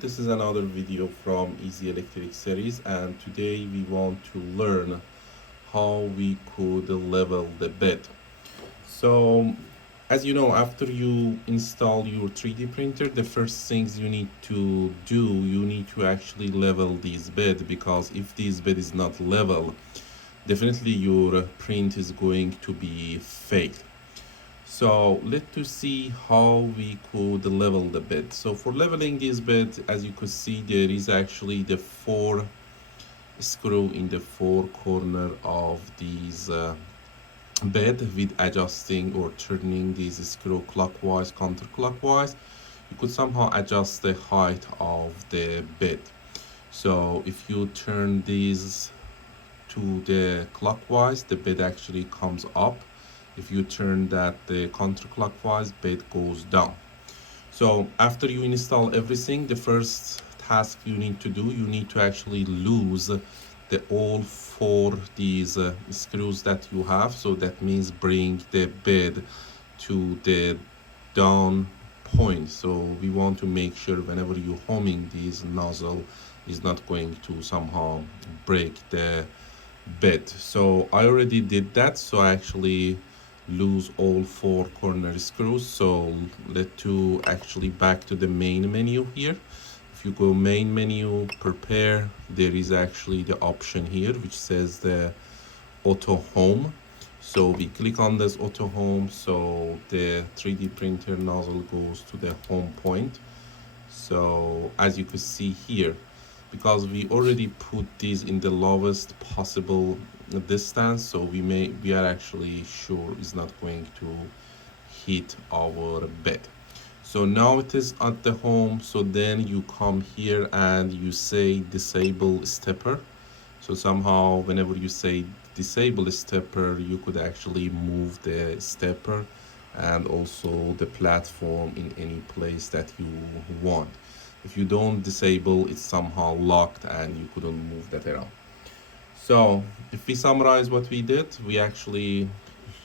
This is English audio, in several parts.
this is another video from Easy Electric series, and today we want to learn how we could level the bed. So as you know, after you install your 3D printer, the first things you need to do, you need to actually level this bed, because if this bed is not level, definitely your print is going to be fail. So let's see how we could level the bed. So for leveling this bed, as you could see, there is actually the 4 screw in the 4 corner of this bed, with adjusting or turning this screw clockwise, counterclockwise. You could somehow adjust the height of the bed. So if you turn these to the clockwise, the bed actually comes up. If you turn that the counterclockwise, bed goes down. So after you install everything, the first task you need to do, you need to actually lose the all 4 these screws that you have. So that means bring the bed to the down point. So we want to make sure whenever you're homing this nozzle is not going to somehow break the bed. So I already did that, so I actually lose all 4 corner screws. So let's do actually back to the main menu here. If you go main menu, prepare, there is actually the option here which says the auto home. So we click on this auto home, so the 3D printer nozzle goes to the home point. So as you can see here, because we already put this in the lowest possible distance, so we are actually sure it's not going to hit our bed. So now it is at the home. So then you come here and you say disable stepper. So somehow whenever you say disable stepper, you could actually move the stepper and also the platform in any place that you want. If you don't disable, it's somehow locked and you couldn't move that around. So if we summarize what we did, we actually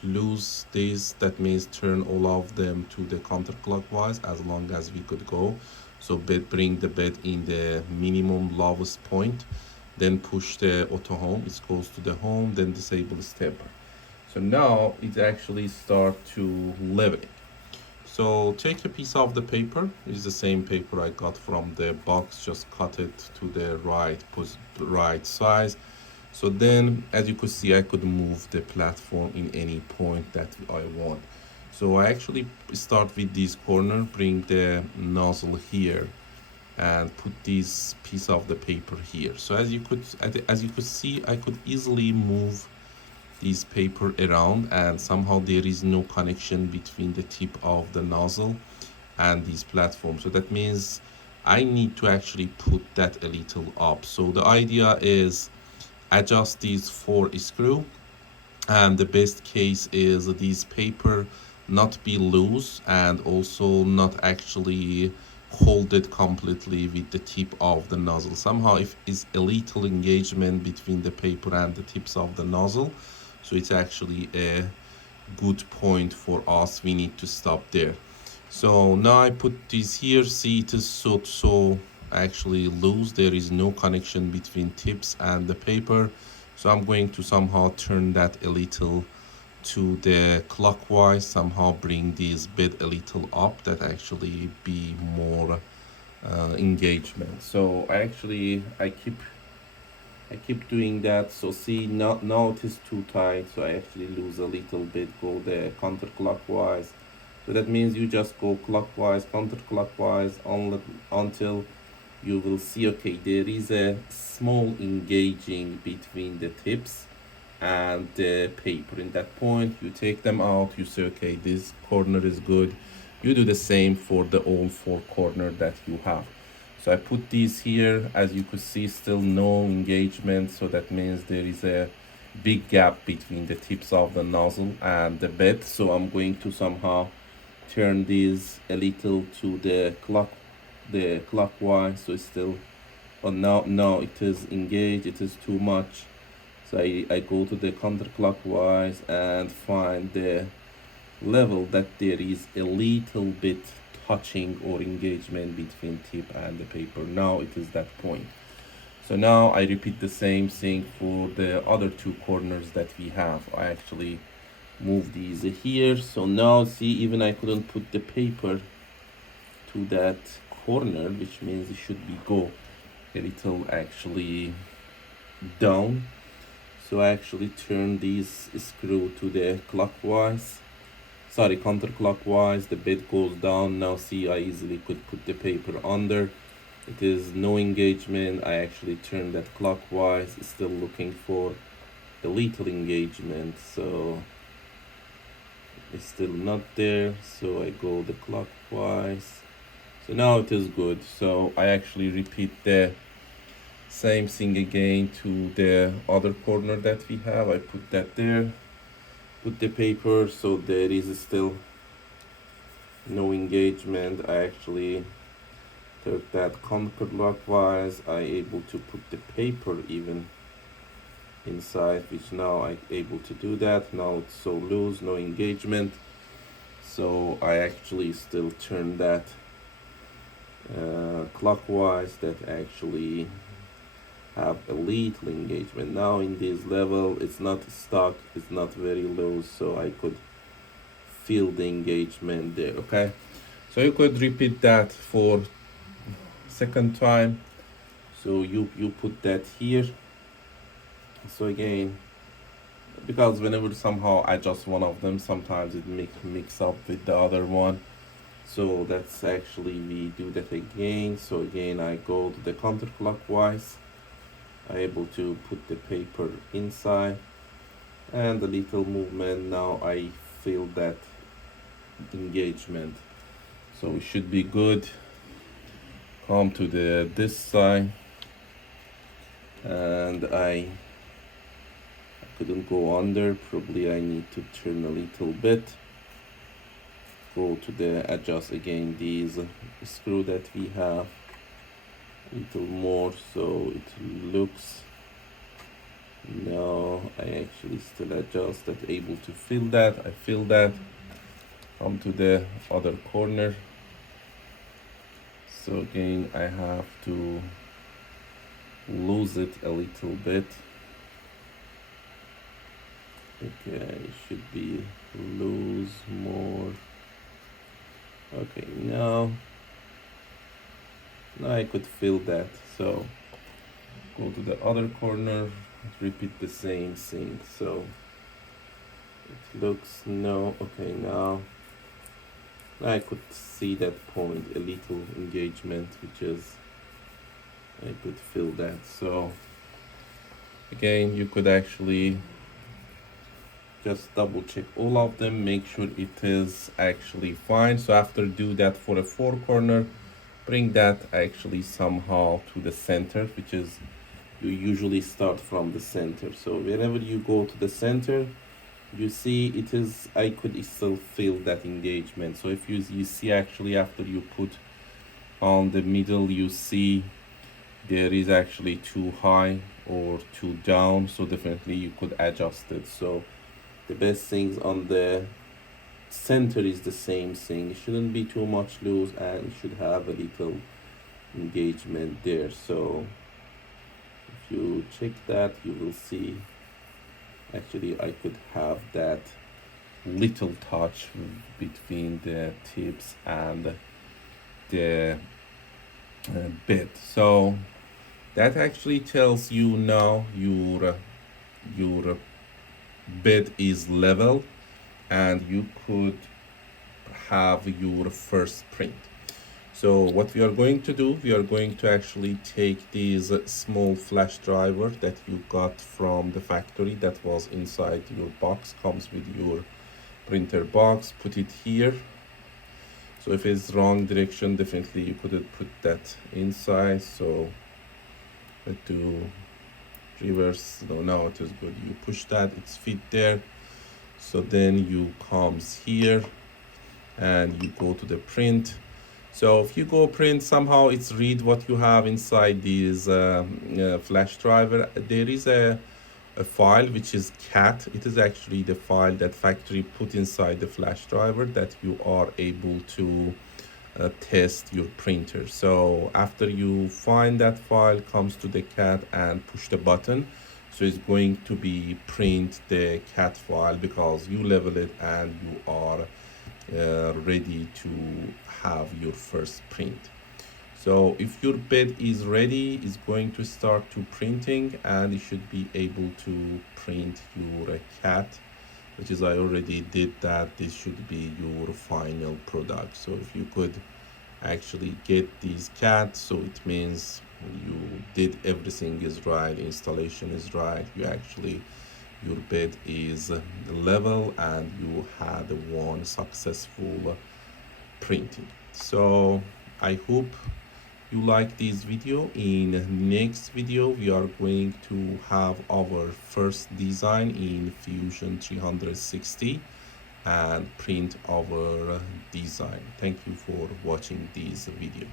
lose this. That means turn all of them to the counterclockwise as long as we could go. So bring the bed in the minimum lowest point, then push the auto home, it goes to the home, then disable stepper. So now it actually start to level it. So take a piece of the paper. It's the same paper I got from the box, just cut it to the right size. So then, as you could see, I could move the platform in any point that I want. So I actually start with this corner, bring the nozzle here, and put this piece of the paper here. So as you could see, I could easily move this paper around, and somehow there is no connection between the tip of the nozzle and this platform. So that means I need to actually put that a little up. So the idea is adjust these 4 screws, and the best case is this paper not be loose and also not actually hold it completely with the tip of the nozzle. Somehow if is a little engagement between the paper and the tips of the nozzle, so it's actually a good point for us. We need to stop there. So now I put this here. See, it is so actually loose. There is no connection between tips and the paper. So I'm going to somehow turn that a little to the clockwise, somehow bring this bed a little up, that actually be more engagement. So I keep doing that. So see, now it is too tight, so I actually lose a little bit, go the counterclockwise. So that means you just go clockwise, counterclockwise until you will see, okay, there is a small engaging between the tips and the paper. In that point, you take them out, you say, okay, this corner is good. You do the same for the all 4 corner that you have. So I put these here. As you could see, still no engagement. So that means there is a big gap between the tips of the nozzle and the bed. So I'm going to somehow turn these a little to the clockwise. So it's still, oh, now it is engaged. It is too much. So I go to the counterclockwise and find the level that there is a little bit touching or engagement between tip and the paper. Now it is that point. So now I repeat the same thing for the other two corners that we have. I actually move these here. So now see, even I couldn't put the paper to that corner, which means it should be go a little actually down. So I actually turn these screw to the clockwise, sorry, counterclockwise. The bed goes down. Now see, I easily could put the paper under. It is no engagement. I actually turn that clockwise, still looking for a little engagement, so it's still not there. So I go the clockwise. So now it is good. So I actually repeat the same thing again to the other corner that we have. I put that there, put the paper, so there is still no engagement. I actually turn that counterclockwise. I able to put the paper even inside, which now I able to do that. Now it's so loose, no engagement. So I actually still turn that clockwise, that actually have a little engagement. Now in this level, it's not stuck, it's not very loose, so I could feel the engagement there. Okay, so you could repeat that for second time. So you put that here. So again, because whenever somehow I adjust one of them, sometimes it mix up with the other one. So that's actually, we do that again. So again, I go to the counterclockwise. I able to put the paper inside, and a little movement. Now I feel that engagement. So it should be good. Come to this side, and I couldn't go under. Probably I need to turn a little bit. Go to the adjust again these screw that we have a little more, so it looks. Now I actually still adjust that, able to feel that. I feel that. Come to the other corner. So again, I have to lose it a little bit. Okay, it should be loose more. Okay, now I could feel that. So go to the other corner, repeat the same thing. So it looks, no, okay, now I could see that point, a little engagement, which is, I could feel that. So again, you could actually just double check all of them, make sure it is actually fine. So after do that for a four corner, bring that actually somehow to the center, which is, you usually start from the center. So wherever you go to the center, you see it is, I could still feel that engagement. So if you see actually after you put on the middle, you see there is actually too high or too down, so definitely you could adjust it. So the best things on the center is the same thing. It shouldn't be too much loose, and it should have a little engagement there. So if you check that, you will see actually I could have that little touch between the tips and the bit. So that actually tells you now your bed is level, and you could have your first print. So what we are going to do, we are going to actually take these small flash driver that you got from the factory, that was inside your box, comes with your printer box, put it here. So if it's wrong direction, definitely you couldn't put that inside. So let's do reverse. No, now it is good. You push that, it's fit there. So then you comes here and you go to the print. So if you go print, somehow it's read what you have inside these flash driver. There is a file which is cat. It is actually the file that factory put inside the flash driver that you are able to test your printer. So after you find that file, comes to the cat and push the button. So it's going to be print the cat file because you level it and you are ready to have your first print. So if your bed is ready, it's going to start to printing and you should be able to print your cat, which is I already did that. This should be your final product. So if you could actually get these cats, so it means you did everything is right, installation is right, you actually your bed is level and you had one successful printing. So I hope you like this video. In next video we are going to have our first design in Fusion 360 and print our design. Thank you for watching this video.